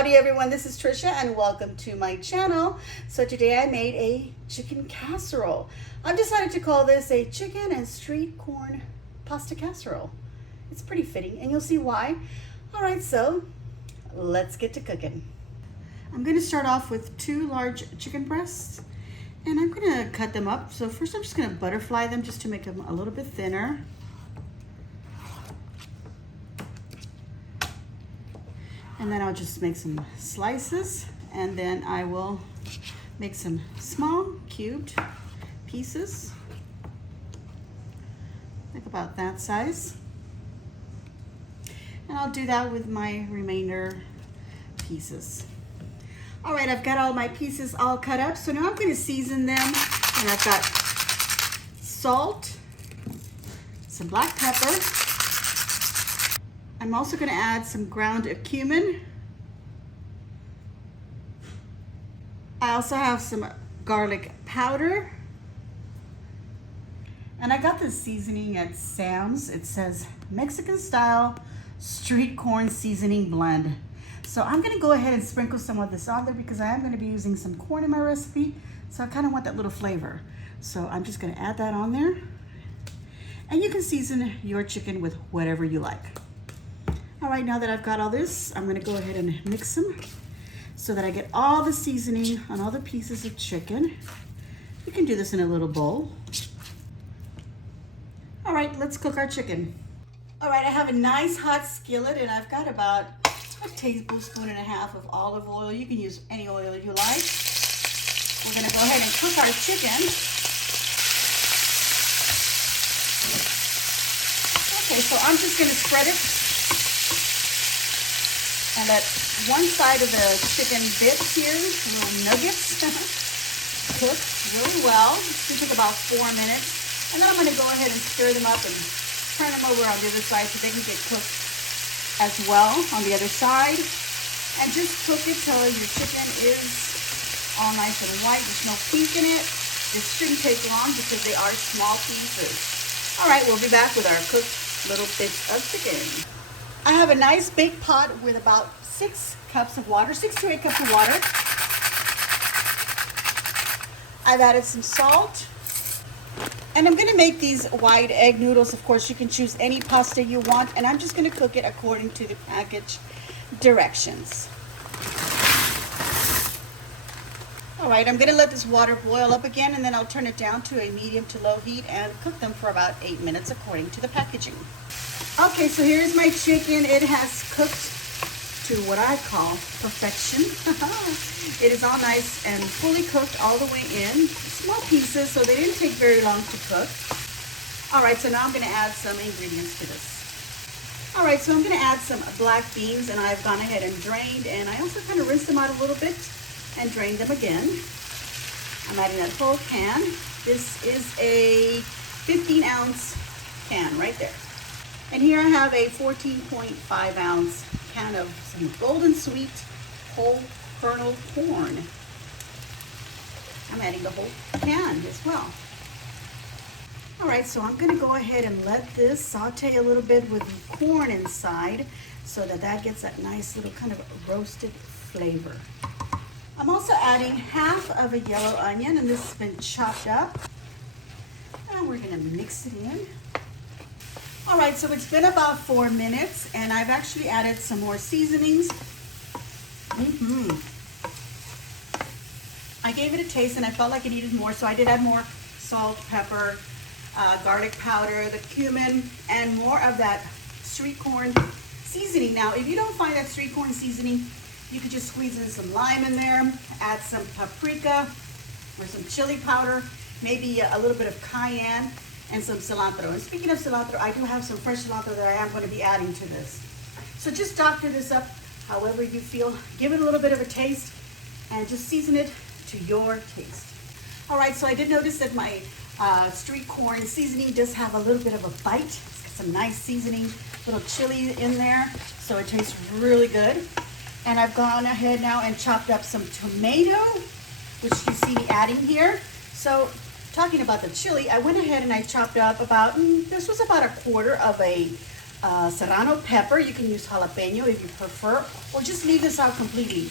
Howdy everyone, this is Trisha and welcome to my channel. So today I made a chicken casserole. I've decided to call this a chicken and street corn pasta casserole. It's pretty fitting and you'll see why. All right, so let's get to cooking. I'm gonna start off with 2 large chicken breasts and I'm gonna cut them up. So first I'm just gonna butterfly them just to make them a little bit thinner. And then I'll just make some slices and then I will make some small cubed pieces, like about that size. And I'll do that with my remainder pieces. All right, I've got all my pieces all cut up. So now I'm gonna season them. And I've got salt, some black pepper. I'm also gonna add some ground cumin. I also have some garlic powder. And I got this seasoning at Sam's. It says Mexican style street corn seasoning blend. So I'm gonna go ahead and sprinkle some of this on there because I am gonna be using some corn in my recipe. So I kind of want that little flavor. So I'm just gonna add that on there. And you can season your chicken with whatever you like. All right, now that I've got all this, I'm gonna go ahead and mix them so that I get all the seasoning on all the pieces of chicken. You can do this in a little bowl. All right, let's cook our chicken. All right, I have a nice hot skillet and I've got about a tablespoon and a half of olive oil. You can use any oil you like. We're gonna go ahead and cook our chicken. Okay, so I'm just gonna spread it and let one side of the chicken bits here, little nuggets, cook really well. It's gonna take about 4 minutes. And then I'm gonna go ahead and stir them up and turn them over on the other side so they can get cooked as well on the other side. And just cook it till your chicken is all nice and white. There's no pink in it. This shouldn't take long because they are small pieces. All right, we'll be back with our cooked little bits of chicken. I have a nice big pot with about 6 cups of water, 6 to 8 cups of water. I've added some salt. And I'm gonna make these white egg noodles. Of course, you can choose any pasta you want. And I'm just gonna cook it according to the package directions. All right, I'm gonna let this water boil up again and then I'll turn it down to a medium to low heat and cook them for about 8 minutes according to the packaging. Okay, so here's my chicken. It has cooked to what I call perfection. It is all nice and fully cooked all the way in. Small pieces, so they didn't take very long to cook. All right, so now I'm gonna add some ingredients to this. All right, so I'm gonna add some black beans and I've gone ahead and drained and I also kind of rinsed them out a little bit and drained them again. I'm adding that whole can. This is a 15-ounce can right there. And here I have a 14.5-ounce can of some golden sweet whole kernel corn. I'm adding the whole can as well. All right, so I'm gonna go ahead and let this saute a little bit with the corn inside so that that gets that nice little kind of roasted flavor. I'm also adding half of a yellow onion and this has been chopped up. And we're gonna mix it in. All right, so it's been about 4 minutes and I've actually added some more seasonings. I gave it a taste and I felt like it needed more, so I did add more salt, pepper, garlic powder, the cumin, and more of that street corn seasoning. Now, if you don't find that street corn seasoning, you could just squeeze in some lime in there, add some paprika or some chili powder, maybe a little bit of cayenne, and some cilantro. And speaking of cilantro, I do have some fresh cilantro that I am going to be adding to this. So just doctor this up however you feel. Give it a little bit of a taste and just season it to your taste. All right, so I did notice that my street corn seasoning does have a little bit of a bite. It's got some nice seasoning, little chili in there, so it tastes really good. And I've gone ahead now and chopped up some tomato, which you see me adding here. So talking about the chili, I went ahead and I chopped up about, this was about a quarter of a serrano pepper. You can use jalapeno if you prefer, or just leave this out completely.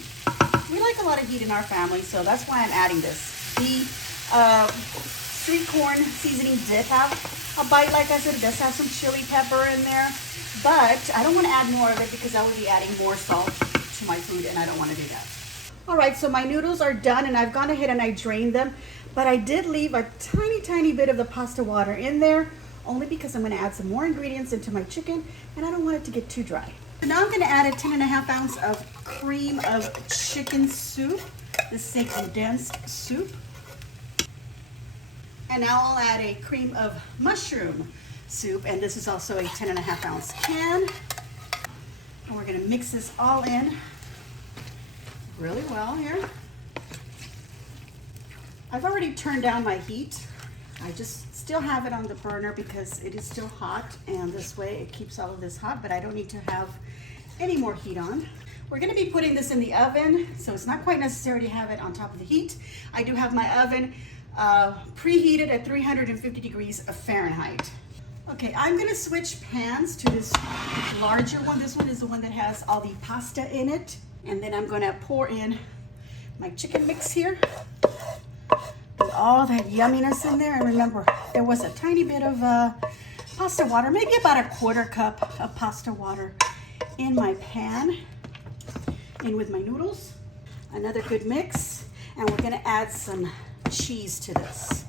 We like a lot of heat in our family, so that's why I'm adding this. The sweet corn seasoning did have a bite, like I said. It does have some chili pepper in there, but I don't want to add more of it because I will be adding more salt to my food, and I don't want to do that. All right, so my noodles are done, and I've gone ahead and I drained them, but I did leave a tiny bit of the pasta water in there, only because I'm going to add some more ingredients into my chicken, and I don't want it to get too dry. So now I'm going to add a 10.5 ounce of cream of chicken soup. This is a condensed soup. And now I'll add a cream of mushroom soup, and this is also a 10.5 ounce can. And we're going to mix this all in really well here. I've already turned down my heat. I just still have it on the burner because it is still hot, and this way it keeps all of this hot, but I don't need to have any more heat on. We're going to be putting this in the oven, so it's not quite necessary to have it on top of the heat. I do have my oven preheated at 350 degrees of Fahrenheit. Okay, I'm going to switch pans to this larger one. This one is the one that has all the pasta in it, and then I'm going to pour in my chicken mix here. With all that yumminess in there, and remember, there was a tiny bit of pasta water, maybe about a 1/4 cup of pasta water in my pan, in with my noodles. Another good mix, and we're gonna add some cheese to this.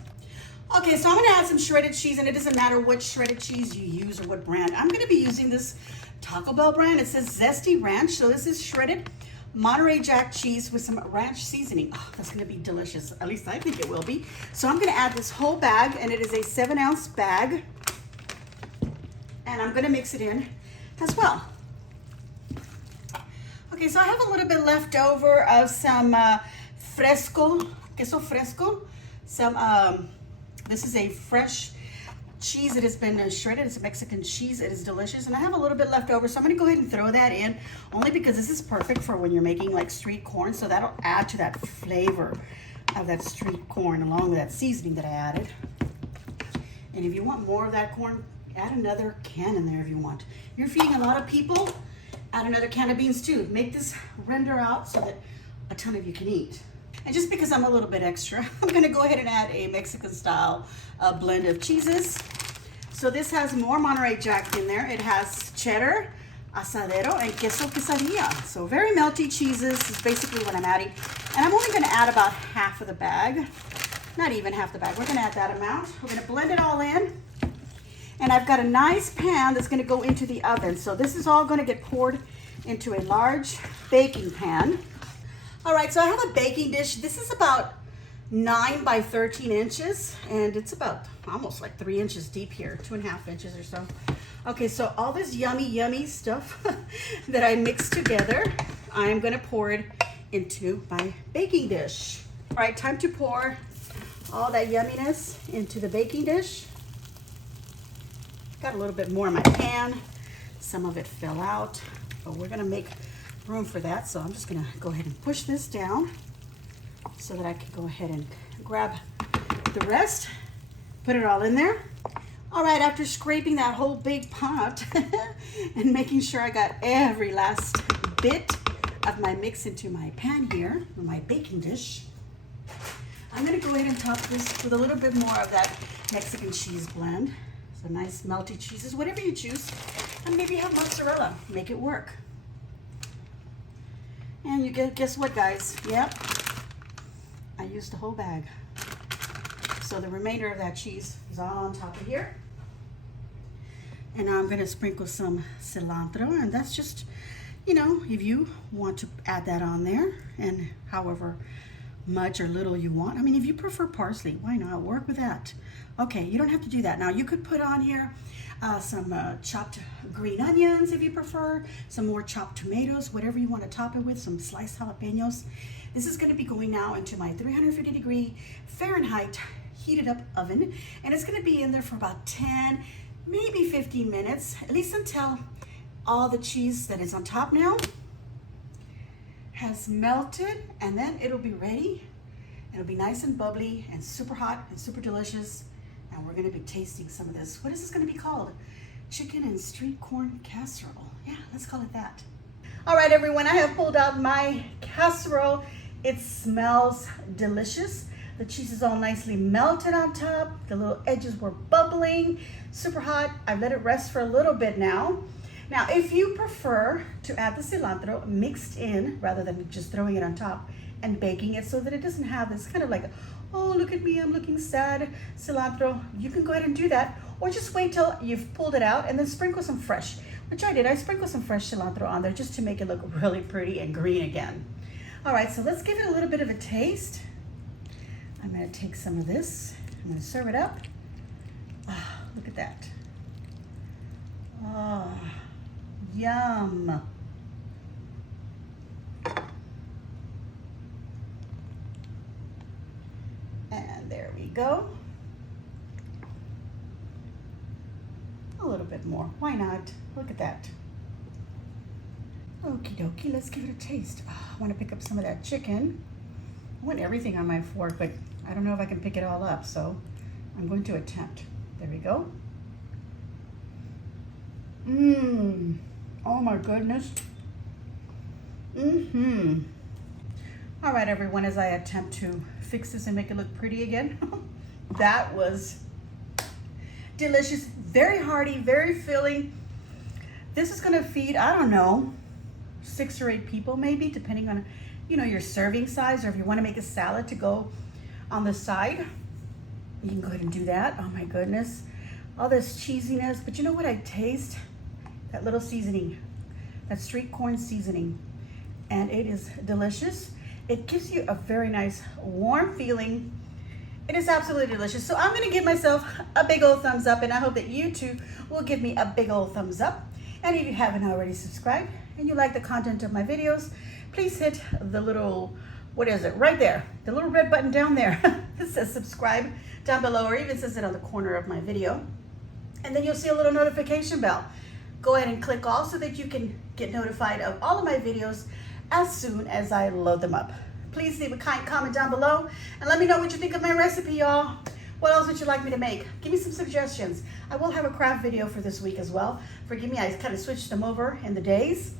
Okay, so I'm gonna add some shredded cheese, and it doesn't matter what shredded cheese you use or what brand. I'm gonna be using this Taco Bell brand. It says Zesty Ranch, so this is shredded Monterey Jack cheese with some ranch seasoning. Oh, that's gonna be delicious. At least I think it will be. So I'm gonna add this whole bag, and it is a 7-ounce bag. And I'm gonna mix it in as well. Okay, so I have a little bit left over of some queso fresco. This is a fresh cheese that has been shredded. It's a Mexican cheese. It is delicious, and I have a little bit left over, so I'm going to go ahead and throw that in, only because this is perfect for when you're making like street corn, so that'll add to that flavor of that street corn along with that seasoning that I added. And if you want more of that corn, add another can in there if you want. If you're feeding a lot of people, add another can of beans too. Make this render out so that a ton of you can eat. And just because I'm a little bit extra, I'm going to go ahead and add a Mexican style blend of cheeses. So this has more Monterey Jack in there. It has cheddar, asadero, and queso quesadilla. So very melty cheeses is basically what I'm adding. And I'm only going to add about half of the bag. Not even half the bag. We're going to add that amount. We're going to blend it all in. And I've got a nice pan that's going to go into the oven. So this is all going to get poured into a large baking pan. All right, so I have a baking dish. This is about 9 by 13 inches, and it's about almost like 3 inches deep here, 2.5 inches or so. Okay, so all this yummy stuff that I mixed together, I'm gonna pour it into my baking dish. All right, time to pour all that yumminess into the baking dish. Got a little bit more in my pan. Some of it fell out, but we're gonna make room for that, so I'm just gonna go ahead and push this down so that I can go ahead and grab the rest, put it all in there. All right, after scraping that whole big pot and making sure I got every last bit of my mix into my pan here, or my baking dish, I'm gonna go ahead and top this with a little bit more of that Mexican cheese blend. So nice melty cheeses, whatever you choose, and maybe have mozzarella, make it work. And you guess what, guys? Yep, I used the whole bag. So the remainder of that cheese is all on top of here. And now I'm gonna sprinkle some cilantro, and that's just, you know, if you want to add that on there, and however much or little you want. I mean, if you prefer parsley, why not? Work with that. Okay, you don't have to do that. Now you could put on here some chopped green onions if you prefer, some more chopped tomatoes, whatever you want to top it with, some sliced jalapenos. This is going to be going now into my 350 degree Fahrenheit heated up oven, and it's going to be in there for about 10, maybe 15 minutes, at least until all the cheese that is on top now has melted, and then it'll be ready. It'll be nice and bubbly and super hot and super delicious. And we're gonna be tasting some of this. What is this gonna be called? chicken and street corn casserole. Yeah, let's call it that. All right, everyone, I have pulled out my casserole. It smells delicious. The cheese is all nicely melted on top. The little edges were bubbling, super hot. I've let it rest for a little bit now. Now, if you prefer to add the cilantro mixed in rather than just throwing it on top and baking it so that it doesn't have this kind of like, oh, look at me, I'm looking sad cilantro, you can go ahead and do that. Or just wait till you've pulled it out and then sprinkle some fresh, which I did. I sprinkled some fresh cilantro on there just to make it look really pretty and green again. All right, so let's give it a little bit of a taste. I'm gonna take some of this. I'm gonna serve it up. Ah, look at that. Ah, yum. And there we go. A little bit more, why not? Look at that. Okie dokie, let's give it a taste. Oh, I wanna pick up some of that chicken. I want everything on my fork, but I don't know if I can pick it all up, so I'm going to attempt. There we go. Mmm. Oh my goodness. Mm-hmm. All right, everyone, as I attempt to fix this and make it look pretty again, that was delicious, very hearty, very filling. This is gonna feed, I don't know, 6 or 8 people maybe, depending on, you know, your serving size, or if you want to make a salad to go on the side, you can go ahead and do that. Oh my goodness, all this cheesiness, but you know what I taste? That little seasoning, that street corn seasoning, and it is delicious. It gives you a very nice warm feeling. It is absolutely delicious. So I'm gonna give myself a big old thumbs up, and I hope that you too will give me a big old thumbs up. And if you haven't already subscribed and you like the content of my videos, please hit the little, what is it, right there, the little red button down there. It says subscribe down below, or even says it on the corner of my video. And then you'll see a little notification bell. Go ahead and click all so that you can get notified of all of my videos as soon as I load them up. Please leave a kind comment down below and let me know what you think of my recipe, y'all. What else would you like me to make? Give me some suggestions. I will have a craft video for this week as well. Forgive me, I kind of switched them over in the days.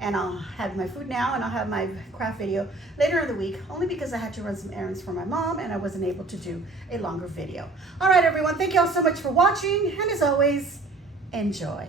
And I'll have my food now, and I'll have my craft video later in the week, only because I had to run some errands for my mom and I wasn't able to do a longer video. All right, everyone, thank you all so much for watching, and as always, enjoy.